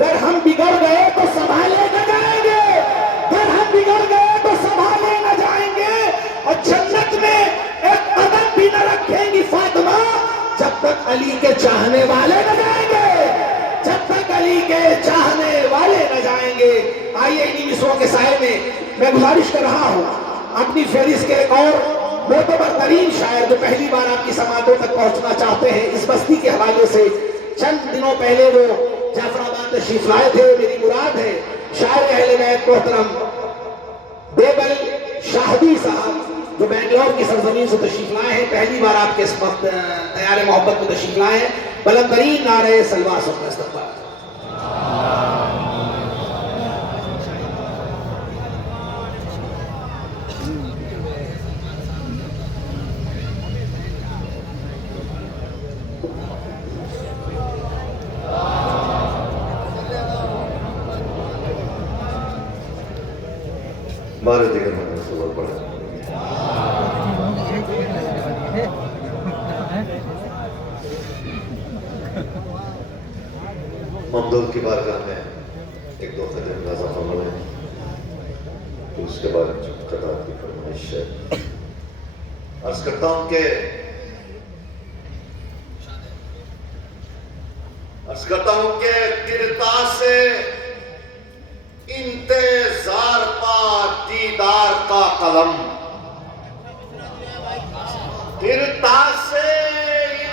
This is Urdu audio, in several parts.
گر ہم بگڑ گئے تو سنبھالے نہ جائیں گے، گر ہم بگڑ گئے تو سنبھالے نہ جائیں گے، اور جنت میں ایک قدم بھی نہ رکھیں گی فاطمہ جب تک علی کے چاہنے والے نہ جائیں گے، جب تک علی کے چاہنے والے نہ جائیں گے۔ آئیے انہی مصروں کے سائے میں گزارش کر رہا ہوں اپنی فہرست کے ایک اور معتبر ترین شاعر جو پہلی بار آپ کی سماعتوں تک پہنچنا چاہتے ہیں اس بستی کے حوالے سے۔ چند دنوں پہلے وہ جعفر آباد تشریف لائے تھے، میری مراد ہے شاعر اہل بیت محترم دیبل شاہدی صاحب جو بنگلور کی سرزمین سے تشریف لائے ہیں، پہلی بار آپ کے اس وقت تیار محبت میں تشریف لائے ہیں۔ بلند ترین نعرہ سلوات سے استقبال۔ بارے دیگر میں نے سوال پڑھا ممدود کی بارگاہ میں ایک دو خطر اندازہ فرما لیں تو اس کے بعد قطعات کی فرمائش ہے۔ عرض کرتا ہوں کہ کرتاس انتظار پا دیدار کا قلم، کرتاس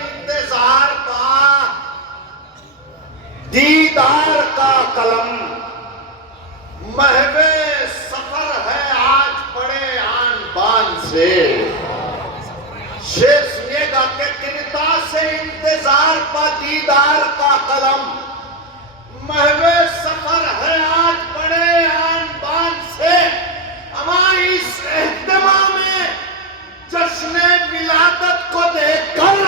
انتظار پا دیدار کا قلم، محو سفر ہے آج پڑے آن بان سے۔ شعر سنیے گا کہ کرتاس انتظار پا دیدار کا قلم، محو سفر ہے آج پڑے آن بان سے۔ ہماری اس اہتمام میں جشن ولادت کو دیکھ کر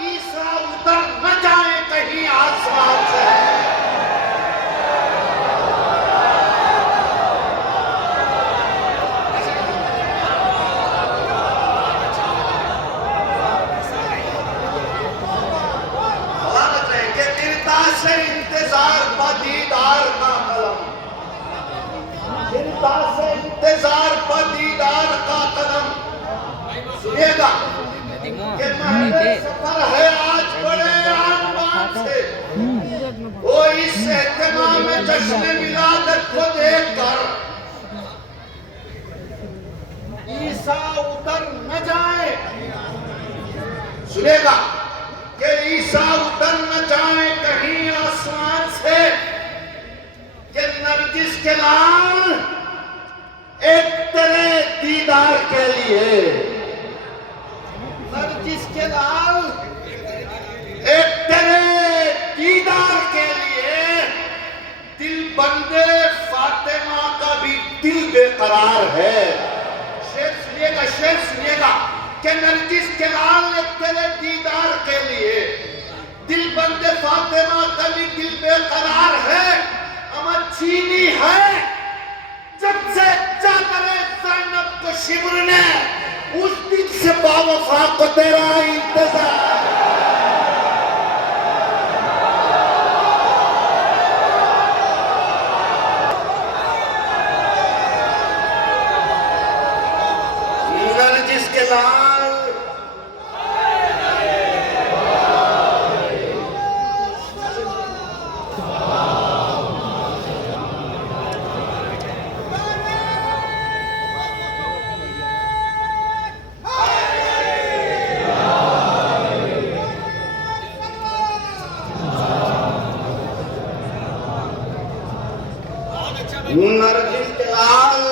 عیسیٰ اتر نہ جائیں کہیں آسمان سے۔ انتظار پا دیدار کا قلم، کرتاس انتظار پا دیدار کا قلم، سنیے گا کہ محو سفر ہے آج بڑے آن بان سے۔ وہ اس اہتمام جشن ولادت کو دیکھ کر عیسیٰ اتر نہ جائے، سنیے گا کہ عیسیٰ اتر نہ جائیں کہیں آسمان سے، کہ نرگس کے لال ایک تیرے دیدار کے لیے، نرگس کے لال ایک تیرے دیدار کے لیے، دل بندے فاطمہ کا بھی دل بے قرار ہے۔ شعر سنیے گا کہ نرگس کے لال ایک تیرے دیدار کے لیے، دل بند فاطمہ کا بھی دل بے قرار ہے۔ اما چینی ہے جب سے چادر زینب کو شمر نے، اس دن سے با وفا کو تیرا انتظار۔ نرگس کے لال نرگس کے لال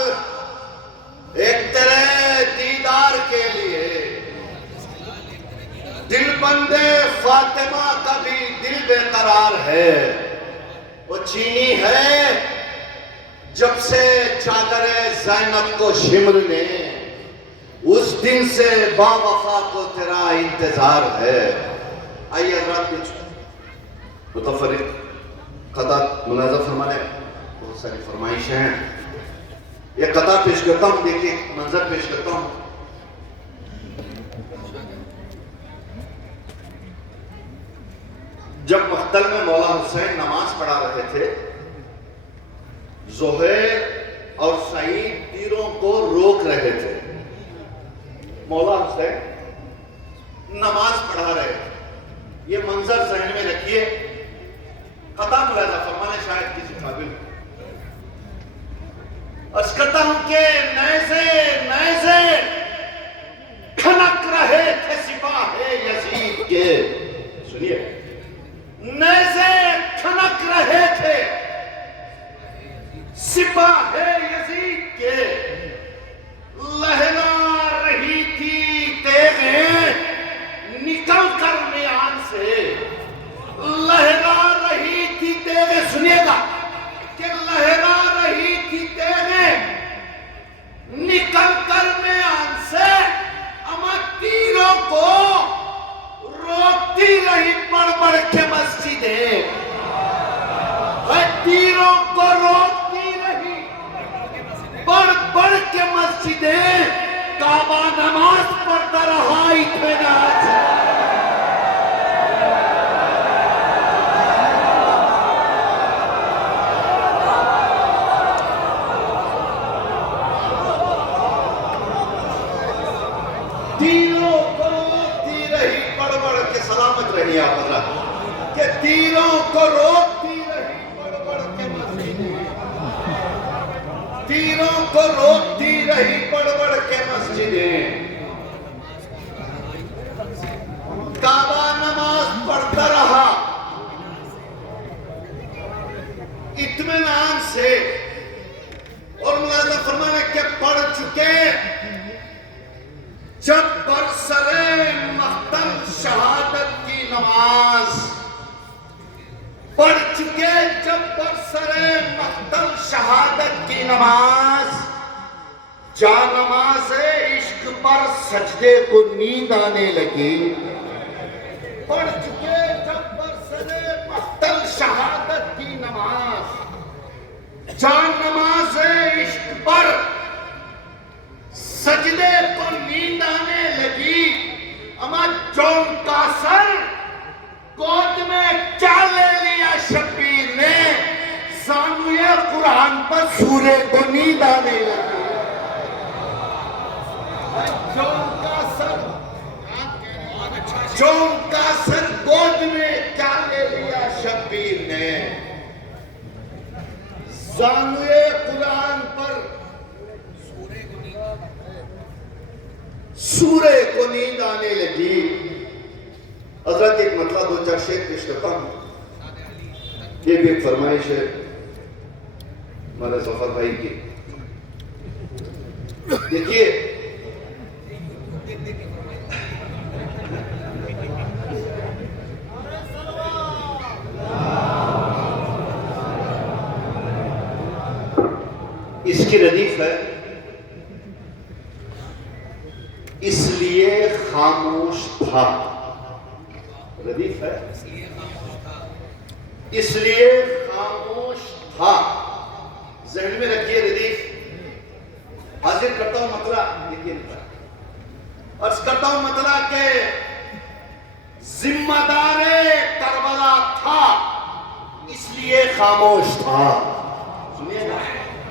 ایک تیرے دیدار کے لیے، دل بندے فاطمہ کا بھی دل بے قرار ہے۔ وہ چینی ہے جب سے چادر زینب کو شمر نے، اس دن سے با وفا کو تیرا انتظار ہے۔ آئیے حضرات کچھ متفرق قطعات مناظر فرمانے، بہت ساری فرمائشیں ہیں۔ یہ قطع پیش کرتا ہوں، دیکھیے منظر پیش کرتا ہوں۔ جب مقتل میں مولا حسین نماز پڑھا رہے تھے، زہیر اور سعید تیروں کو روک رہے تھے. مولا حسین نماز پڑھا رہے تھے. یہ منظر ذہن میں رکھیے. قطع ملاحظہ فرمانے شاید کسی قابل. عرض کرتا ہوں کہ نیزے کھنک رہے تھے سپاہ یزید کے. سنیے، نیزے کھنک رہے تھے سپاہ یزید کے، لہرا رہی تھی تیغیں نکل کر میان سے. لہرا رہی تھی تیغیں، سنیے گا کہ لہرا رہی تھی تیغیں نکل کر میان سے. اما تیروں کو روکتی رہی بڑھ بڑھ کے مسجدیں. تیروں کو روکتی رہی بڑھ بڑھ کے مسجدیں. کعبہ نماز پڑھتا رہا اطمینان سے. تیروں کو روکتی رہی بڑھ بڑھ کے. سلامت رہی آپ حضرات کہ تیروں کو روکتی رہی بڑھ بڑھ کے مسجدیں. تیروں کو روکتی رہی بڑھ بڑھ کے مسجدیں. کعبہ نماز پڑھتا رہا اطمینان سے. اور ملاحظہ فرمانے کہ پڑھ چکے جب برسرے مقتل شہادت کی نماز. پڑھ چکے جب برسرے مقتل شہادت کی نماز. جا نماز عشق پر سجدے کو نیند آنے لگی. پڑھ چکے جب برسرے مقتل شہادت کی نماز. جا نماز عشق پر سجدے کو نیند آنے لگی. اما جون کا سر گود میں کیا لے لیا شبیر نے. زانوئے قرآن پر سورے کو نیند آنے لگی. جون کا سر گود میں کیا لے لیا شبیر نے. زانوئے قرآن پر سورے کو نیند آنے لگی. حضرت ایک مطلب دو چار شعر پیش کرتا ہوں. یہ بھی ایک فرمائش ہے ہمارے ظفر بھائی کی. دیکھیے، اس کی ردیف ہے، اس لیے خاموش تھا. ردیف ہے، اس لیے خاموش تھا. ذہن میں رکھیے ردیف. حاضر کرتا ہوں مطلع. دیکھیے عرض کرتا ہوں مطلع کہ ذمہ دار کربلا تھا اس لیے خاموش تھا. سنیے گا،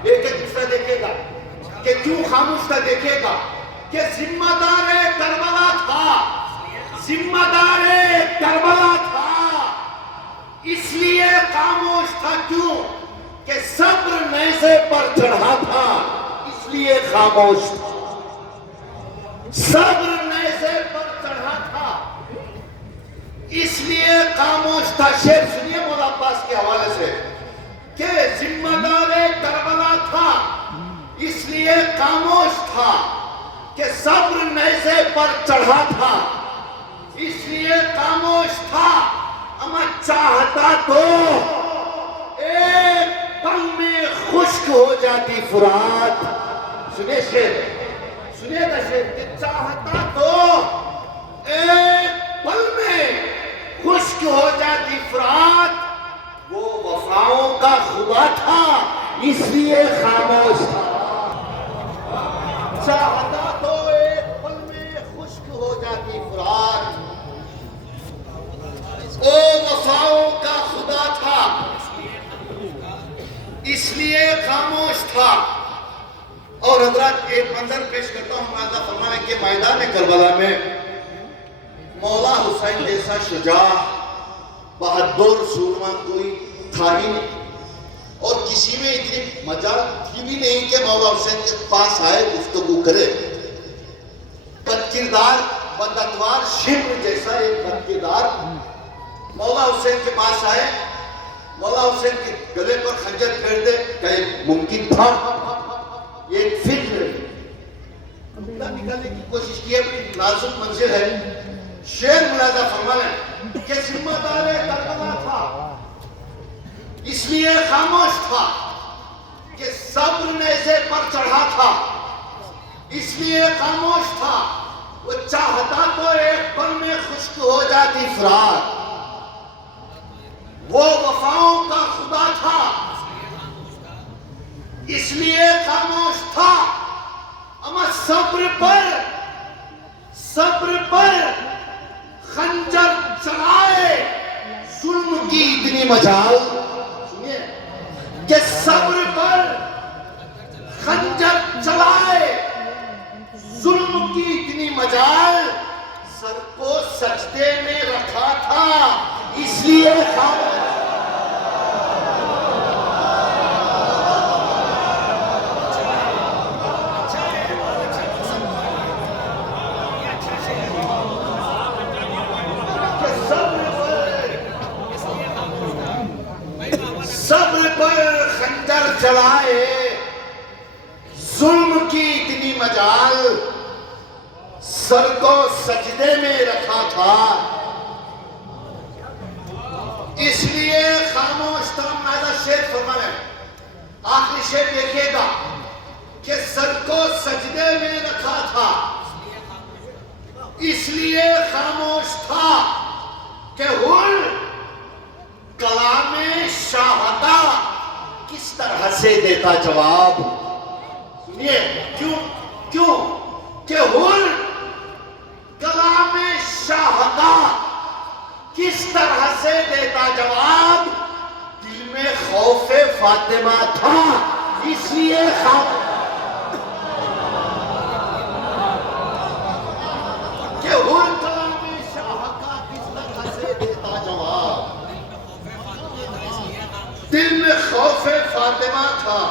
ایک ایک دوسرا دیکھے گا کہ کیوں خاموش تھا. دیکھے گا کہ ذمہ دار کربلا تھا. ذمہ دار کربلا تھا اس لیے خاموش تھا. کیوں کہ صبر نیزے پر چڑھا تھا اس لیے خاموش تھا. صبر نیزے پر چڑھا تھا اس لیے خاموش تھا. شعر سنیے مولا عباس کے حوالے سے کہ ذمہ دار کربلا تھا اس لیے خاموش تھا کہ صبر نیزے پر چڑھا تھا اس لیے خاموش تھا. اما چاہتا تو ایک پل میں خشک ہو جاتی فرات. سنیے شعر، سنیے گا شعر کہ چاہتا تو ایک پل میں خشک ہو جاتی فرات. وہ وفاؤں کا خدا تھا اس لیے خاموش تھا. چاہتا تو ایک پل میں خشک ہو جاتی فرات. او وفاؤں کا خدا اور حضرات ایک منظر پیش کرتا ہوں ملاحظہ فرمانے کے میدان کربلا میں مولا حسین جیسا شجاع بہادر سورما کوئی تھا ہی نہیں، اور کسی میں اتنی مجال تھی بھی نہیں کہ مولا حسین کے پاس آئے گفتگو کرے۔ بد کردار بداتوار شمر جیسا ایک بد کردار مولا حسین کے پاس آئے، مولا حسین کے گلے پر خنجر پھیر دے، کیا یہ ممکن تھا؟ یہ ایک فکر نکالنے کی کوشش کی، اپنی نازک منزل ہے۔ شعر ملاحظہ فرمانے کہ ذمہ دار کربلا تھا، اس لیے خاموش تھا کہ صبر نیزے پر چڑھا تھا، اس لیے خاموش تھا، وہ چاہتا تو ایک پل میں خشک ہو جاتی فراق، وہ وفاؤں کا خدا تھا، اس لیے خاموش تھا۔ اما صبر پر خنجر چلائے ظلم کی اتنی مجال، سنیے کہ صبر پر خنجر چلائے ظلم کی اتنی مجال، سر کو سجدے میں رکھا تھا، اس لیے صبر پر خنجر چلائے ظلم کی اتنی مجال، سر کو سجدے میں رکھا تھا، اس لیے خاموش تھا۔ ماذا شعر فرمانے آخری شعر دیکھیے گا کہ سر کو سجدے میں رکھا تھا، اس لیے خاموش تھا کہ ہل کلام شاہدہ کس طرح سے دیتا جواب۔ سنیے کیوں کہ ہل کلام شاہدہ کس طرح سے دیتا جواب، دل میں خوف فاطمہ تھا، اس لیے کہ ہل کلام شاہدہ کس طرح سے دیتا جواب، دل میں خوف فاطمہ تھا،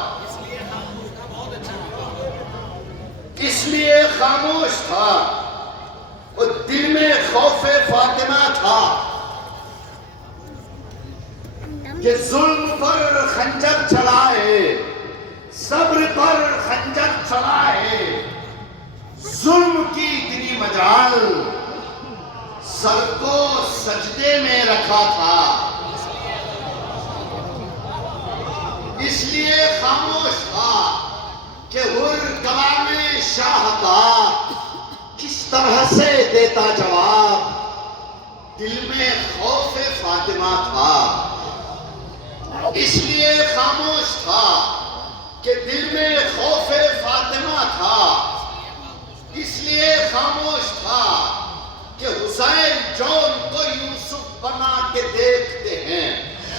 اس لیے خاموش تھا، اور دل میں خوف فاطمہ تھا کہ ظلم پر خنجر چلائے، صبر پر خنجر چلائے ظلم کی اتنی مجال، سر کو سجدے میں رکھا تھا، اس لیے خاموش تھا کہ ہر کلام شاہدہ کس طرح سے دیتا جواب، دل میں خوف فاطمہ تھا، اس لیے خاموش تھا کہ دل میں خوف فاطمہ تھا، اس لیے خاموش تھا کہ حسین جون کو یوسف بنا کے دیکھتے ہیں،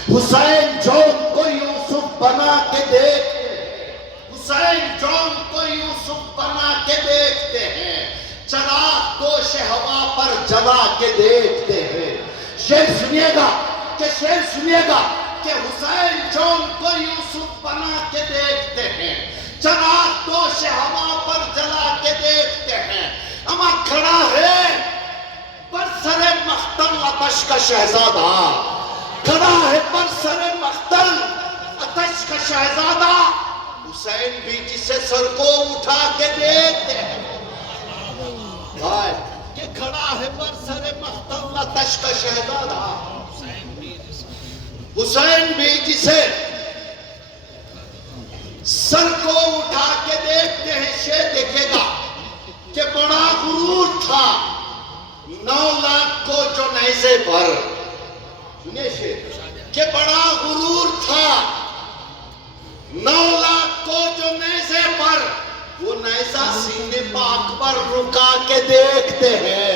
حسین جون کو یوسف بنا کے دیکھتے ہیں، حسین جون کو یوسف بنا کے دیکھتے ہیں، چراغ دوش ہوا پر جلا کے دیکھتے ہیں۔ شعر سنیے گا کہ حسین جون کو یوسف بنا کے دیکھتے ہیں، چراغ دوش ہوا پر جلا کے دیکھتے ہیں، اما کھڑا ہے برسر مختل آتش کا شہزادہ، کھڑا ہے برسر مختل آتش کا شہزادہ، حسین بھی جسے سر کو اٹھا کے دیکھتے ہیں، کہ کھڑا ہے برسر مختل آتش کا شہزادہ، حسین بھی جسے سر کو اٹھا کے دیکھتے ہیں۔ شعر دیکھے گا کہ بڑا غرور تھا 9 لاکھ کو جو نیزے پر، سنیے شعر کہ بڑا غرور تھا 9 لاکھ کو جو نیزے پر، وہ نیزہ سینے پاک پر رکا کے دیکھتے ہیں۔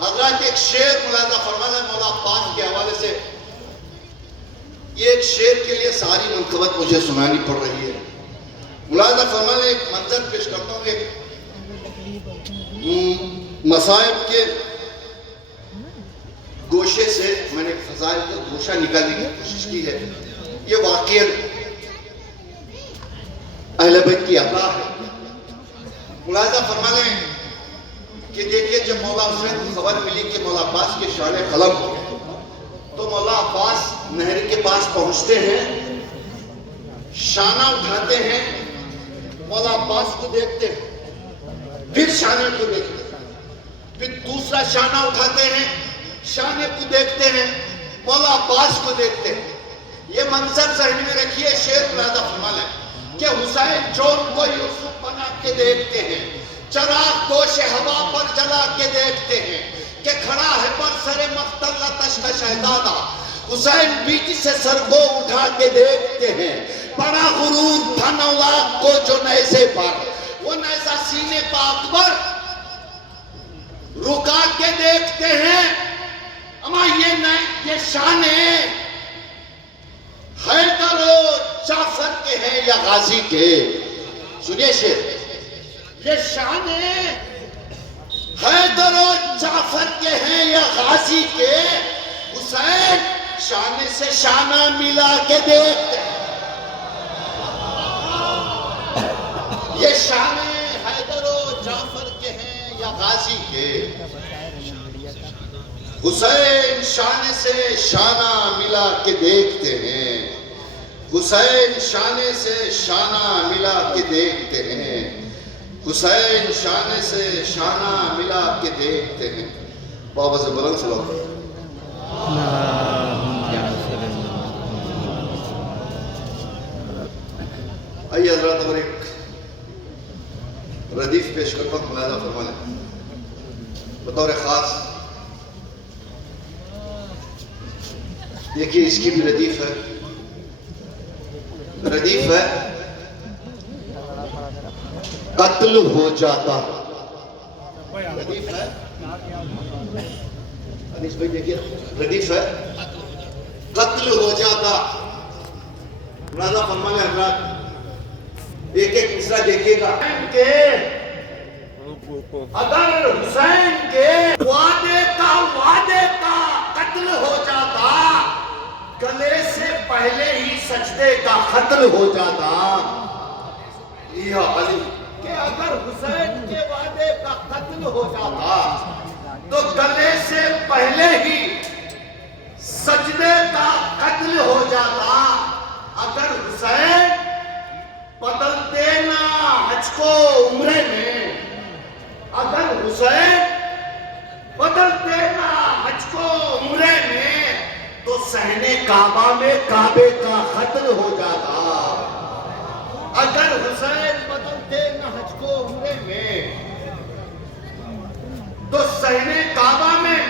حضرات ایک شعر ملاحظہ فرمانا مولا پاک کے حوالے سے، یہ ایک شعر کے لیے ساری منقبت مجھے سنانی پڑ رہی ہے۔ ملاحظہ فرمائیں ایک منظر پیش کرتا ہوں، ایک مصائب کے گوشے سے میں نے فضائل کا گوشہ نکالنے کی کوشش کی ہے۔ یہ واقعہ اہل بیت کی عطا ہے۔ ملاحظہ فرمائیں کہ دیکھیے جب مولا حسین کو خبر ملی کہ مولا عباس کے شان قلم ہو گئے تو مولا عباس نہر کے پاس پہنچتے ہیں، شانہ اٹھاتے ہیں، مولا عباس کو دیکھتے ہیں، پھر شانے کو دیکھتے ہیں، پھر دوسرا شانہ اٹھاتے ہیں، شانے کو دیکھتے ہیں، مولا عباس کو دیکھتے ہیں۔ یہ منظر ذہن میں رکھیے، شعر ملاحظہ فرمائیں کہ حسین جون کو یوسف بنا کے دیکھتے ہیں، چراغ دوش ہوا پر جلا کے دیکھتے ہیں کہ کھڑا ہے پر سر مقتل لتش کا شہزادہ، حسین بیچ سے سر کو اٹھا کے دیکھتے ہیں، بڑا غرور تھا نولاک کو جو نیزے پر، وہ نیزہ سینے پا اکبر رکا کے دیکھتے ہیں۔ اما یہ شان حیدر و جعفر کے ہیں یا غازی کے؟ سنیے شعر، یہ شان حیدر و جعفر کے ہیں یا غازی کے، حسین شانے سے شانہ ملا کے دیکھتے ہیں۔ یہ شان حیدر و جعفر کے ہیں یا غازی کے، حسین شانے سے شانہ ملا کے دیکھتے ہیں، حسین شانے سے شانہ ملا کے دیکھتے ہیں، حسین شانے سے شانہ ملا کے دیکھتے ہیں۔ بابا سے بلند سلام۔ آئیے حضرات اور ایک ردیف پیش کرتا ہوں، ملاحظہ فرمائیں بطور خاص۔ دیکھیے اس کی بھی ردیف ہے، ردیف ہے قتل ہو جاتا، ردیف ہے انیس بھائی دیکھیے، ردیف ہے قتل ہو جاتا۔ ملاحظہ فرمائیں حضرات، ایک ایک مصرع دیکھیے گا کہ اگر حسین کے وعدے کا قتل ہو جاتا، گلے سے پہلے ہی سجدے کا قتل ہو جاتا، یا علی کہ اگر حسین کے وعدے کا قتل ہو جاتا تو گلے سے پہلے ہی سجدے کا قتل ہو جاتا۔ اگر حسین بدلتے نا حج کو عمرے میں، اگر حسین بدلتے نا حج کو عمرے میں تو صحن کعبہ میں کعبے کا قتل ہو جاتا۔ اگر حسین بدلتے نا حج کو عمرے میں تو صحن کعبہ میں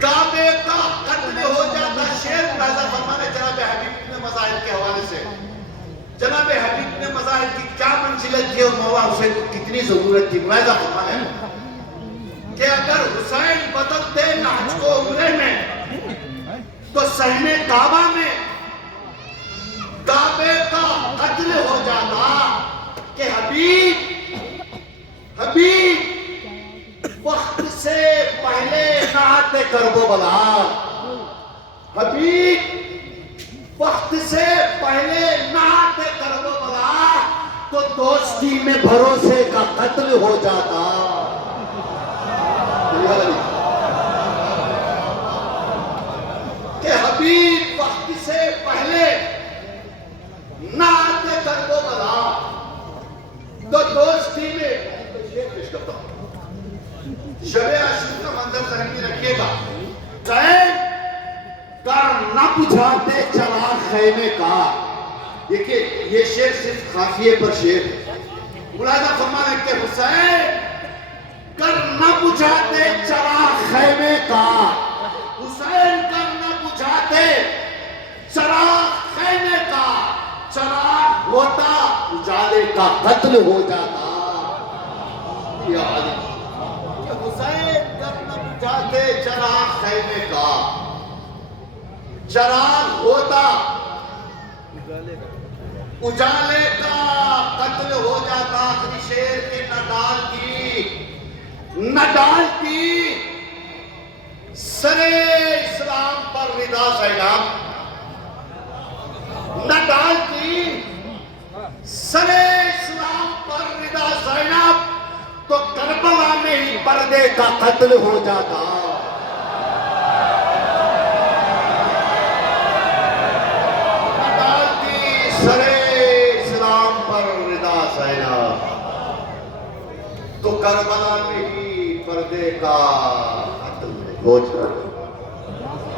کعبے کا قتل ہو جاتا۔ شعر ملاحظہ فرمانے جناب حبیب نے مظاہر کے حوالے سے، جناب حبیب نے مظاہر کی کیا منزلت تھی اور مولا حسین کو کتنی ضرورت تھی۔ ملاحظہ فرمانے کہ اگر حسین بدلتے نا حج کو عمرے میں تو صحن کعبہ میں کعبے کا قتل ہو جاتا کہ حبیب وقت سے پہلے نہ آتے کرب و بلا، حبیب وقت سے پہلے نہ آتے کرب و بلا تو دوستی میں بھروسے کا قتل ہو جاتا۔ کہ حبیب وقت سے پہلے نہ آتے کرب و بلا تو دوستی میں، شب عاشور کا منظر ذہن میں رکھیے گا، حسین کر نہ بجھاتے چراغ خیمے کا۔ دیکھیے یہ شعر صرف خافیے پر شعر ہے۔ ملاحظہ فرمائیں کہ حسین کر نہ بجھاتے چراغ خیمے کا، حسین کر نہ بجھاتے چراغ خیمے کا، چراغ ہوتا اجالے کا قتل ہو جاتا۔ یا علی کہ حسین کر نہ بجھاتے چراغ خیمے کا، چراغ ہوتا اجالے کا قتل ہو جاتا آخری شیر کے نہ ڈالتی سرے اسلام پر رضا زینب، نہ ڈالتی سرے اسلام پر رضا زینب، تو کربلا میں ہی پردے کا قتل ہو جاتا۔ نہ ڈالتی سرے اسلام پر رضا زینب، تو کربلا میں ہی پردے کا قتل ہو جاتا۔